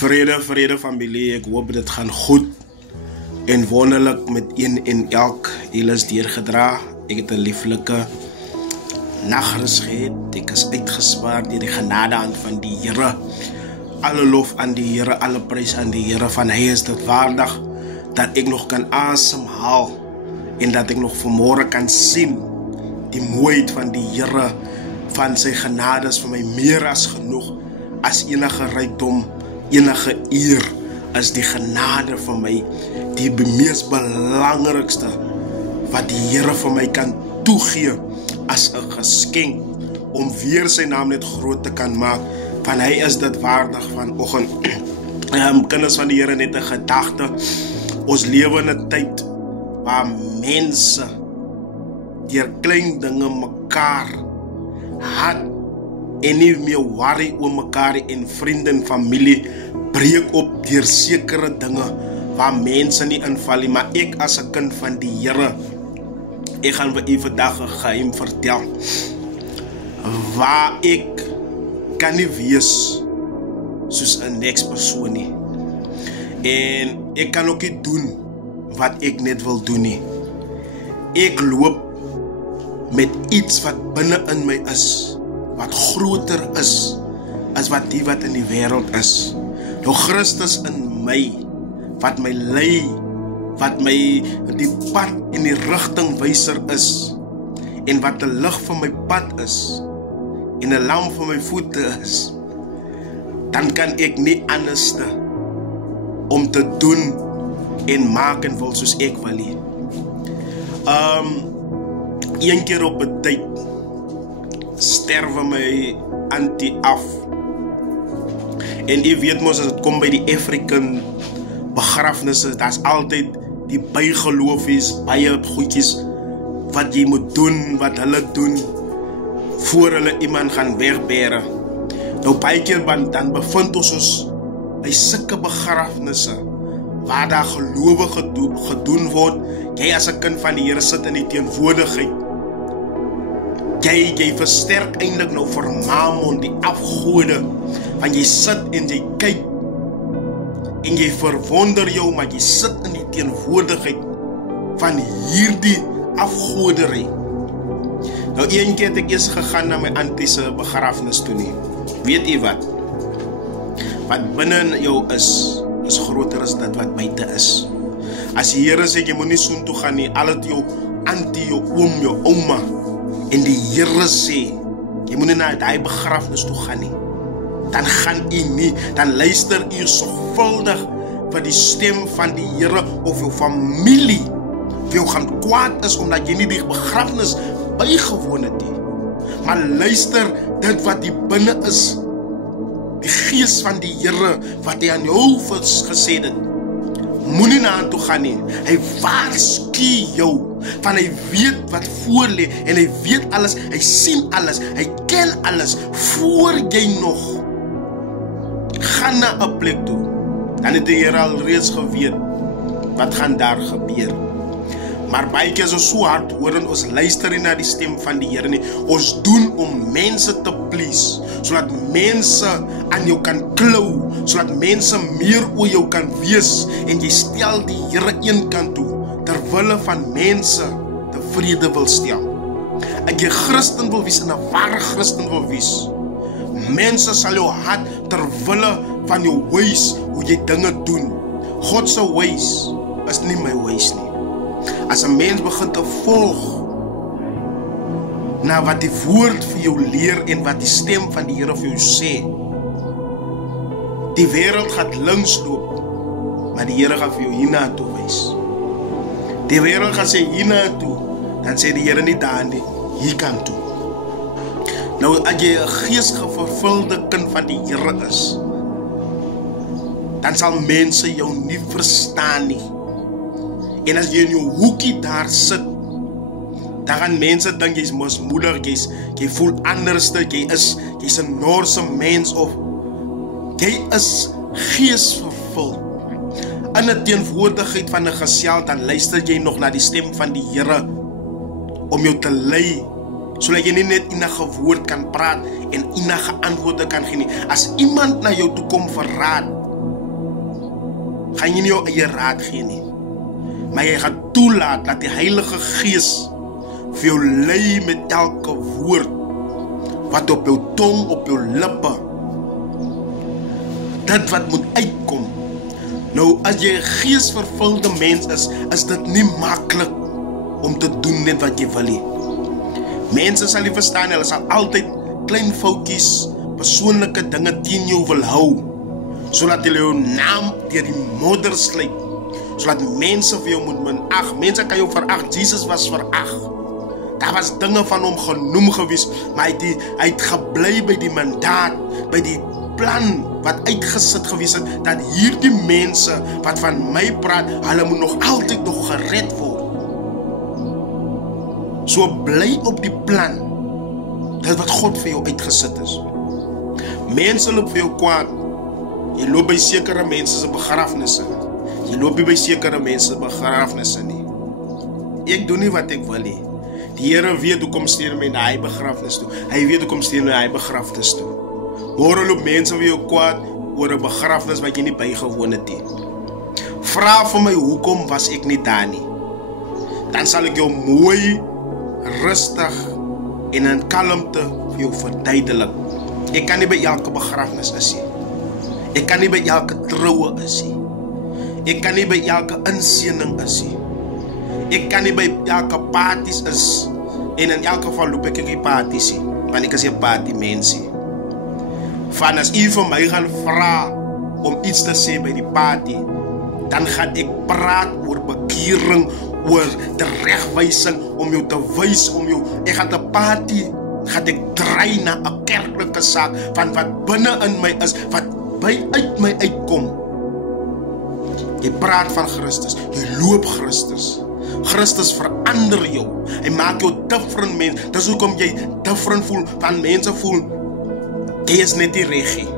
Vrede familie, ek hoop dit gaan goed en wonderlik met een en elk. Julle is deurgedra. Ek het 'n lieflike nagrus gehad. Ek is uitgespaar deur die genadehand van die Here. Alle lof aan die Here, alle prys aan die Here, van hy is dit waardig dat ek nog kan asemhaal en dat ek nog vanmôre kan sien die mooiheid van die Here, van sy genade is vir my meer as genoeg, as enige rykdom, enige eer, is die genade van my die mees belangrikste wat die Here vir my kan toegee as 'n geskenk om weer sy naam net groot te kan maak, van hy is dit waardig vanoggend. Kinders van die Here, net 'n gedagte. Ons lewe in 'n tyd waar mense deur klein dinge mekaar haat en nie meer worry oor mekaar en vriende en familie breek op deur sekere dinge waar mense nie inval nie. Maar ek as 'n kind van die Here, ek gaan vir u vandag 'n geheim vertel waar ek kan nie wees soos 'n next persoon nie, en ek kan ook nie doen wat ek net wil doen nie. Ek loop met iets wat binne in my is, wat groter is as wat die wat in die wêreld is. Nou Christus in my, wat my lei, wat my die pad en die rigtingwyser is, en wat 'n lig vir my pad is, en 'n lamp vir my voete is, dan kan ek nie anderste om te doen en maak en wil soos ek wil nie. Een keer op 'n tyd sterwe my auntie af. En jy weet mos, as dit kom by die African begrafnisse, daar's altyd die bygeloofies, baie goedjies wat jy moet doen, wat hulle doen voor hulle iemand gaan wegbere. Nou baie keer dan bevind ons by sulke begrafnisse waar daar gelowige gedoen word. Jy as 'n kind van die Here sit in die teenwoordigheid. Jy versterk eintlik nou vir Mammon, die afgode, want jy sit en jy kyk en jy verwonder jou, maar jy sit in die teenwoordigheid van hierdie afgodery. Nou een keer het ek eers gegaan na my auntie se begrafnis toe nie. Weet jy wat binne in jou is groter as dit wat buite is. As die Here sê jy moet nie soontoe gaan nie, al het jou auntie, jou oom, jou ouma, en die Here sê jy moet nie na daai begrafnis toe gaan nie, dan gaan u nie, dan luister u sorgvuldig vir die stem van die Here, of jou familie vir jou gaan kwaad is omdat jy nie die begrafnis bygewoon het nie. Maar luister dit wat die binne is, die gees van die Here wat hy aan jou gesê het, moenie na toe gaan nie. Hy waarsku jou, van hy weet wat voor lê, en hy weet alles, hy sien alles, hy ken alles, voor jy nog gaan na 'n plek toe, dan het die Here al reeds geweet wat gaan daar gebeur. Maar baie keer is ons so hard hoor, ons luister nie na die stem van die Here nie. Ons doen om mense te please, sodat mense aan jou kan klou, sodat mense meer oor jou kan wees, en jy stel die Here een kant toe, terwille van mense tevrede wil stel. As jy Christen wil wees en 'n ware Christen wil wees, mense sal jou haat terwille van jou ways, hoe jy dinge doen. God se ways is nie my ways nie. As 'n mens begin te volg na wat die woord vir jou leer en wat die stem van die Here vir jou sê, die wêreld gaan links loop, maar die Here gaan vir jou hiernatoe wys. Die wêreld gaan sê hiernatoe, dan sê die Here nie daar nie, hier kant toe. Nou as jy 'n geesvervulde kind van die Here is, dan sal mense jou nie verstaan nie. En as jy in jou hoekie daar sit, dan gaan mense dink jy's mismoedig, jy voel anderste, jy's 'n Noorse mens, of jy is geesvervuld. In 'n teenwoordigheid van 'n gesel, dan luister jy nog na die stem van die Here om jou te lei, sodat jy nie net enige woord kan praat en enige antwoorde kan gee nie. As iemand na jou toe kom vir raad, gaan jy nie jou eie raad gee nie. Maar jy gaan toelaat dat die Heilige Gees vir jou lei met elke woord wat op jou tong, op jou lippe, dit wat moet uitkom. Nou, as jy 'n geesvervulde mens is dit nie maklik om te doen net wat jy wil nie. Mense sal nie verstaan, hulle sal altyd klein foutjies, persoonlike dinge teen jou wil hou, sodat hulle jou naam deur die modder sluip, sodat mense vir jou moet minag. Mense kan jou verag, Jesus was verag. Daar was dinge van hom genoem gewees, maar hy het gebly by die mandaat, by die plan wat uitgesit gewees het, dat hierdie mense wat van my praat, hulle moet nog altyd nog gered word. So bly op die plan, dit wat God vir jou uitgesit is. Mense loop vir jou kwaad, jy loop by sekere mense se begrafnisse, jy loop nie by sekere mense se begrafnisse nie. Ek doen nie wat ek wil nie. Die Here weet hoekom stuur my na hy begrafnis toe. Hy weet hoekom stuur my na hy begrafnis toe. Hoor loop mense vir jou kwaad oor 'n begrafnis wat jy nie bygewoon het nie. Vra vir my hoekom was ek nie daar nie. Dan sal ek jou mooi, rustig en in kalmte vir jou verduidelik. Ek kan nie by elke begrafnis is nie. Ek kan nie by elke troue is nie. Ek kan nie by elke inseëning is nie. Ek kan nie by elke parties is. En in elk geval loop ek nie parties nie, want ek is 'n party mensie. Van as u vir my gaan vra om iets te sê by die party, dan gaan ek praat oor bekering, oor teregwysing, om jou te wys, ek gaan 'n party, gaan ek draai na 'n kerklike saak, van wat binne in my is, wat uit my uitkom. Jy praat van Christus, jy loop Christus. Christus verander jou. Hy maak jou different mens. Dis hoekom jy different voel, van mense voel, jy is net die regie.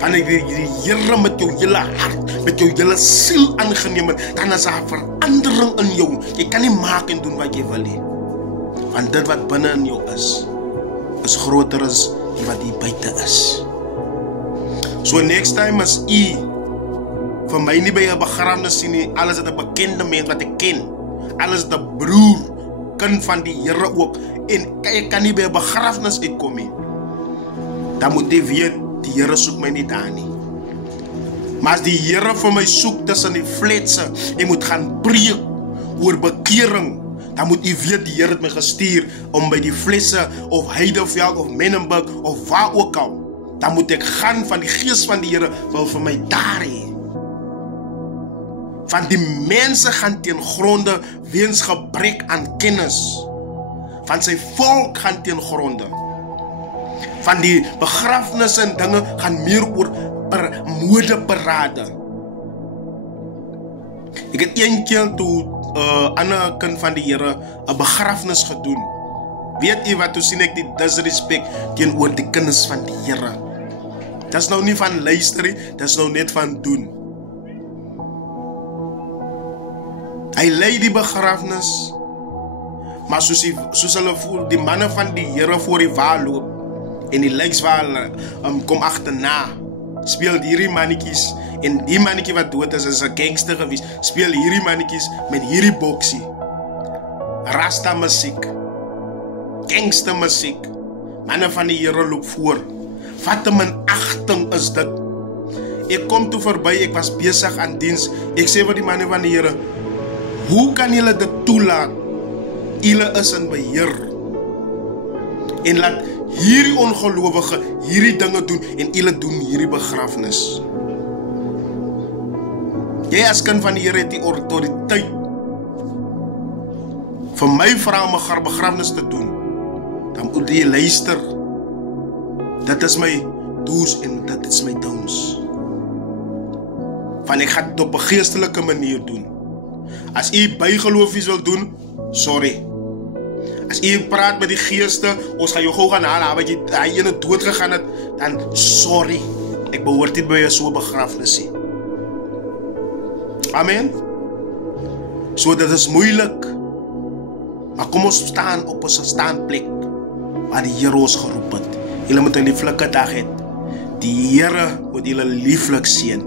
Wanneer jy die Here met jou hele hart, met jou hele siel aangeneem het, dan is daar verandering in jou. Jy kan nie maak en doen wat jy wil nie. Want dit wat binne in jou is groter as die wat hier buite is. So next time as vir my nie by 'n begrafnis sien nie, alles is 'n bekende mens wat ek ken. Alles is 'n broer, kind van die Here ook. En ek kan nie by 'n begrafnis uitkom nie. Dan moet jy weet, die Here soek my nie daar nie. Maar as die Here vir my soek tussen die fletse, ek moet gaan preek oor bekering, dan moet jy weet, die Here het my gestuur om by die flesse, of Heideveld, of Menenberg, of waar ook al. Dan moet ek gaan, van die Gees van die Here wil vir my daar hê. Van die mense gaan ten gronde weens gebrek aan kennis. Van sy volk gaan ten gronde. Van die begrafnisse en dinge gaan meer oor modeparade. Ek het een keer toe ander kind van die Here 'n begrafnis gedoen. Weet jy wat, toe sien ek die disrespect teenoor die kinders van die Here. Dis nou nie van luister nie, dis nou net van doen. Hy lei die begrafnis, maar soos hulle voel, die manne van die Here voor die wa loop, en die lyks waar hulle kom agterna, speel hierdie mannetjies, en die mannetjie wat dood is 'n gangster gewees, speel hierdie mannetjies met hierdie boksie, rasta musiek, gangster musiek, manne van die Here loop voor. Wat 'n minagting is dit. Ek kom toe verby, ek was besig aan diens, ek sê vir die manne van die Here, hoe kan julle dit toelaat? Julle is in beheer. En laat hierdie ongelowige hierdie dinge doen, en julle doen hierdie begrafnis. Jy as kind van die Here het die autoriteit vir my vra om 'n begrafnis te doen. Dan moet jy luister. Dit is my do's en dit is my don'ts. Van ek gaan dit op 'n geestelike manier doen. As u bygeloofies wil doen, sorry. As u praat met die geeste, ons gaan jou gou gaan haal, wat jy hy ene dood gegaan het, dan sorry. Ek behoort nie by so 'n begrafnis nie. Amen. So dit is moeilik. Maar kom ons staan op 'n staanplek waar die Here ons geroep het. Julle moet 'n lieflike dag hê. Die Here moet julle lieflik seën.